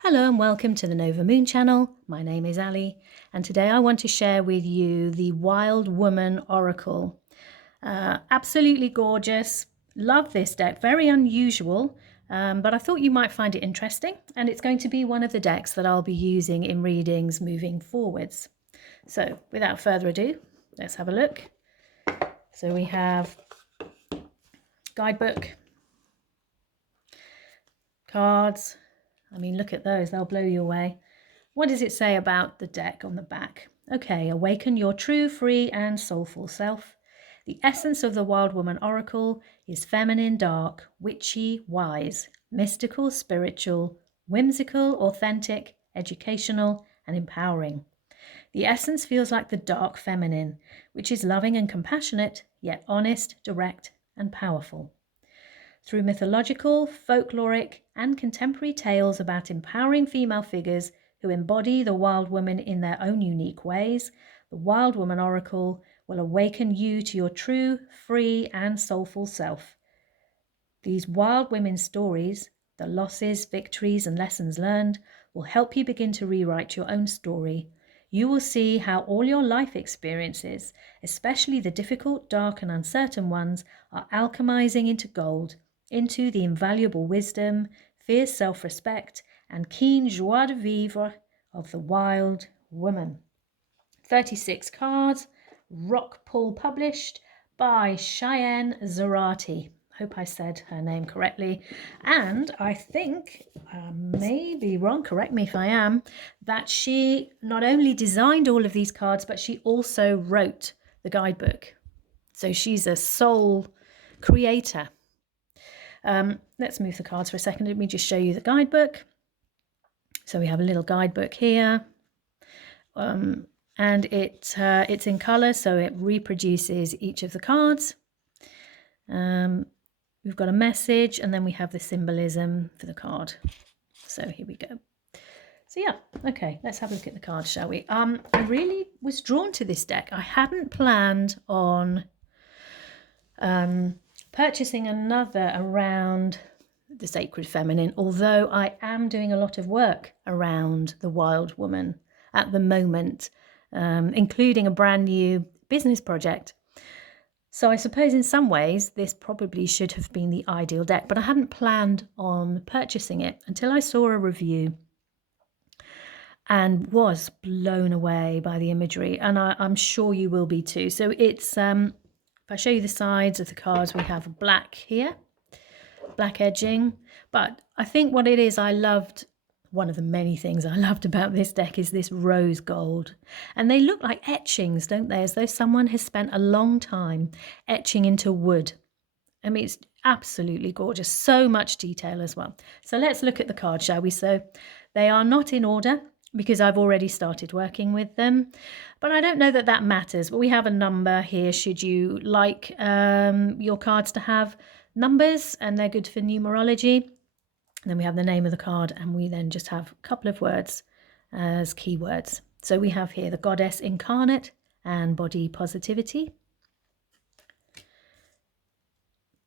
Hello and welcome to the Nova Moon channel. My name is Ali and today I want to share with you the Wild Woman Oracle. Absolutely gorgeous. Love this deck. Very unusual, but I thought you might find it interesting, and it's going to be one of the decks that I'll be using in readings moving forwards. So without further ado, let's have a look. So we have guidebook, cards. I mean, look at those, they'll blow you away. What does it say about the deck on the back? Okay, awaken your true, free and soulful self. The essence of the Wild Woman Oracle is feminine, dark, witchy, wise, mystical, spiritual, whimsical, authentic, educational and empowering. The essence feels like the dark feminine, which is loving and compassionate, yet honest, direct and powerful. Through mythological, folkloric and contemporary tales about empowering female figures who embody the wild woman in their own unique ways, the Wild Woman Oracle will awaken you to your true, free and soulful self. These wild women's stories, the losses, victories and lessons learned, will help you begin to rewrite your own story. You will see how all your life experiences, especially the difficult, dark and uncertain ones, are alchemizing into gold, into the invaluable wisdom, fierce self-respect and keen joie de vivre of the wild woman. 36 cards, rock pull, published by Cheyenne Zarate. Hope I said her name correctly. And I think, I may be wrong, correct me if I am, that she not only designed all of these cards, but she also wrote the guidebook. So she's a sole creator. Let's move the cards for a second. Let me just show you the guidebook. So we have a little guidebook here. And it's in color, so it reproduces each of the cards. We've got a message and then we have the symbolism for the card. So here we go. So yeah, okay, let's have a look at the cards, shall we? I really was drawn to this deck. I hadn't planned on purchasing another around the sacred feminine, although I am doing a lot of work around the wild woman at the moment, including a brand new business project. So I suppose in some ways this probably should have been the ideal deck, but I hadn't planned on purchasing it until I saw a review and was blown away by the imagery, and I'm sure you will be too. So it's, if I show you the sides of the cards, we have black here, black edging, but I think what it is I loved, one of the many things I loved about this deck is this rose gold. And they look like etchings, don't they? As though someone has spent a long time etching into wood. I mean, it's absolutely gorgeous. So much detail as well. So let's look at the cards, shall we? So they are not in order because I've already started working with them. But I don't know that that matters. But we have a number here should you like your cards to have numbers, and they're good for numerology. And then we have the name of the card, and we then just have a couple of words as keywords. So we have here the Goddess Incarnate and Body Positivity.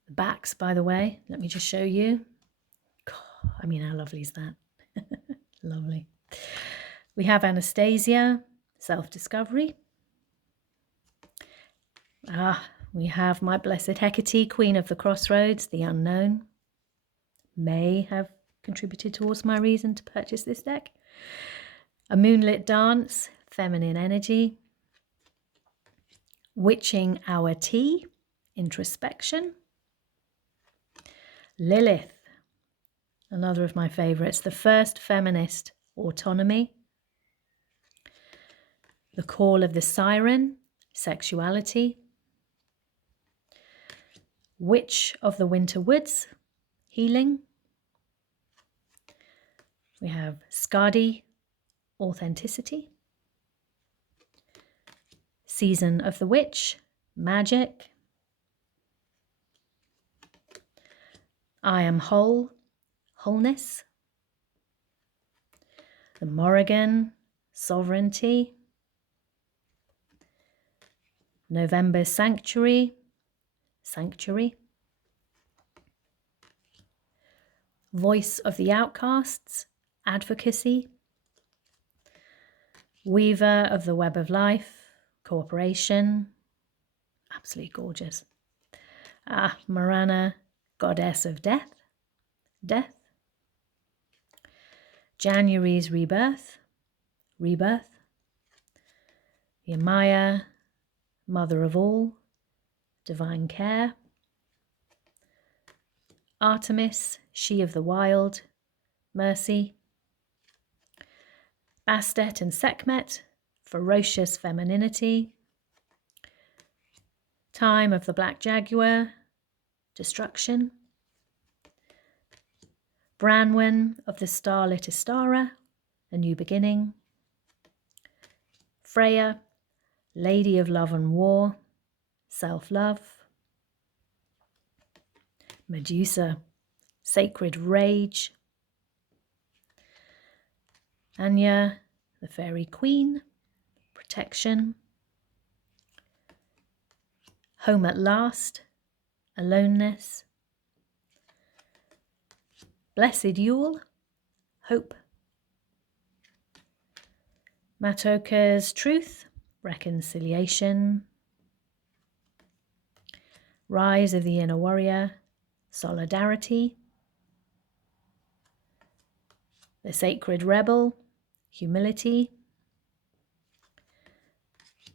The backs, by the way, let me just show you. God, I mean, how lovely is that? Lovely. We have Anastasia, Self-Discovery. We have My Blessed Hecate, Queen of the Crossroads, the Unknown. May have contributed towards my reason to purchase this deck. A Moonlit Dance, Feminine Energy. Witching Hour Tea, Introspection. Lilith, another of my favorites, the First Feminist, Autonomy. The Call of the Siren, Sexuality. Witch of the Winter Woods, Healing. We have Skadi, Authenticity. Season of the Witch, Magic. I Am Whole, Wholeness. The Morrigan, Sovereignty. November Sanctuary, Sanctuary. Voice of the Outcasts, advocacy, weaver of the web of life, cooperation, absolutely gorgeous. Marana, goddess of death, death. January's rebirth, rebirth. Yamaya, mother of all, divine care. Artemis, she of the wild, mercy. Bastet and Sekhmet, ferocious femininity. Time of the black jaguar, destruction. Branwen of the starlit Astara, a new beginning. Freya, lady of love and war, self-love. Medusa, sacred rage. Anya, the fairy queen, protection. Home at last, aloneness. Blessed Yule, hope. Matoka's truth, reconciliation. Rise of the inner warrior, solidarity. The sacred rebel, humility.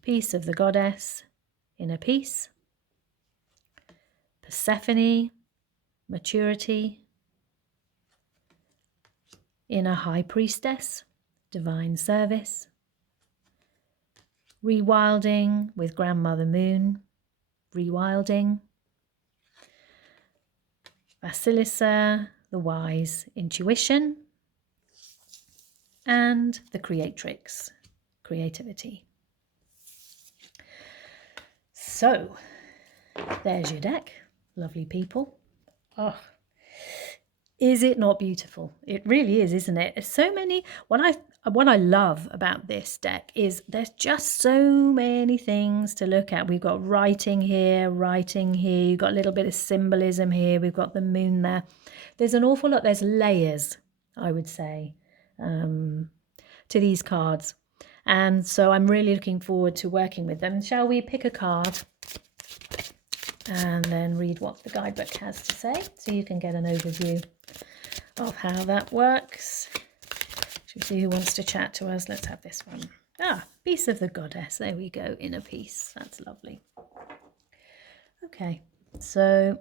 Peace of the goddess, inner peace. Persephone, maturity. Inner high priestess, divine service. Rewilding with grandmother moon, rewilding. Vasilisa, the wise, intuition. And the creatrix, creativity. So, there's your deck, lovely people. Oh, is it not beautiful? It really is, isn't it? There's so many. What I love about this deck is there's just so many things to look at. We've got writing here. You've got a little bit of symbolism here. We've got the moon there. There's an awful lot. There's layers, I would say, to these cards. And so I'm really looking forward to working with them. Shall we pick a card and then read what the guidebook has to say so you can get an overview of how that works? Should we see who wants to chat to us? Let's have this one. Peace of the goddess. There we go. Inner peace. That's lovely. Okay, so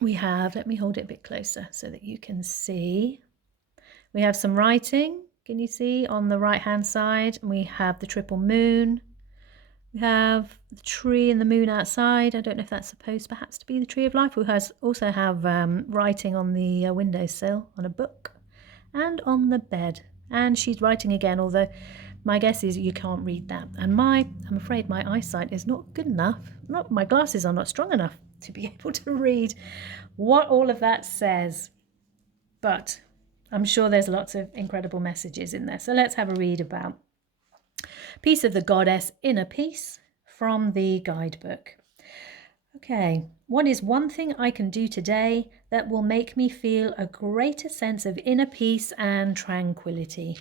we have, let me hold it a bit closer so that you can see. We have some writing. Can you see on the right hand side? And we have the triple moon. We have the tree and the moon outside. I don't know if that's supposed perhaps to be the tree of life. We also have writing on the windowsill, on a book, and on the bed. And she's writing again, although my guess is you can't read that. And I'm afraid my eyesight is not good enough. My glasses are not strong enough to be able to read what all of that says. But I'm sure there's lots of incredible messages in there. So let's have a read about Peace of the Goddess, Inner Peace from the guidebook. Okay, what is one thing I can do today that will make me feel a greater sense of inner peace and tranquility?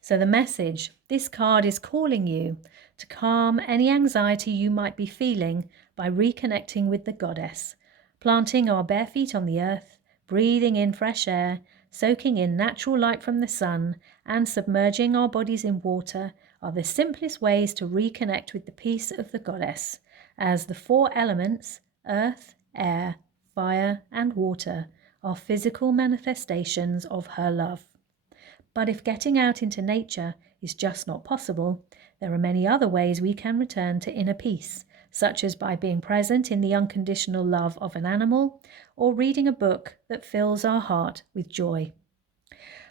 So the message, this card is calling you to calm any anxiety you might be feeling by reconnecting with the goddess, planting our bare feet on the earth, breathing in fresh air, soaking in natural light from the sun, and submerging our bodies in water are the simplest ways to reconnect with the peace of the goddess, as the four elements, earth, air, fire, and water, are physical manifestations of her love. But if getting out into nature is just not possible, there are many other ways we can return to inner peace, such as by being present in the unconditional love of an animal or reading a book that fills our heart with joy.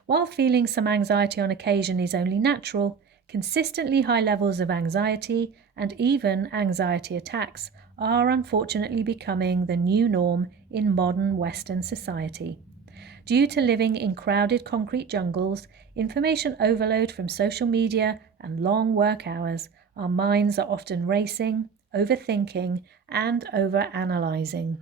While feeling some anxiety on occasion is only natural, consistently high levels of anxiety and even anxiety attacks are unfortunately becoming the new norm in modern Western society. Due to living in crowded concrete jungles, information overload from social media, and long work hours, our minds are often racing, overthinking, and overanalyzing.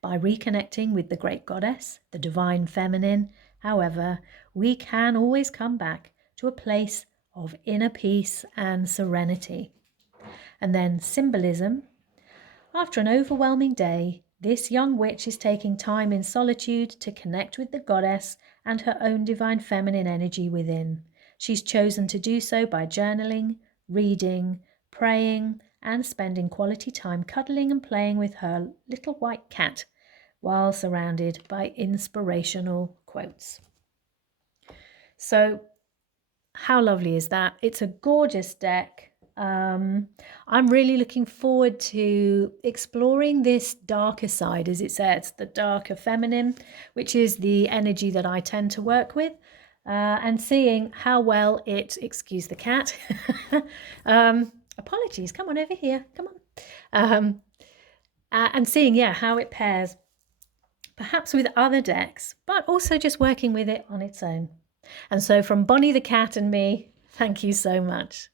By reconnecting with the great goddess, the divine feminine, However, we can always come back to a place of inner peace and serenity. And then symbolism. After an overwhelming day, this young witch is taking time in solitude to connect with the goddess and her own divine feminine energy within. She's chosen to do so by journaling, reading, praying, and spending quality time cuddling and playing with her little white cat while surrounded by inspirational quotes. So, how lovely is that? It's a gorgeous deck. I'm really looking forward to exploring this darker side, as it says, the darker feminine, which is the energy that I tend to work with, and seeing how well it, excuse the cat, apologies, come on over here, come on, and seeing, how it pairs, perhaps with other decks, but also just working with it on its own. And so from Bonnie the cat and me, thank you so much.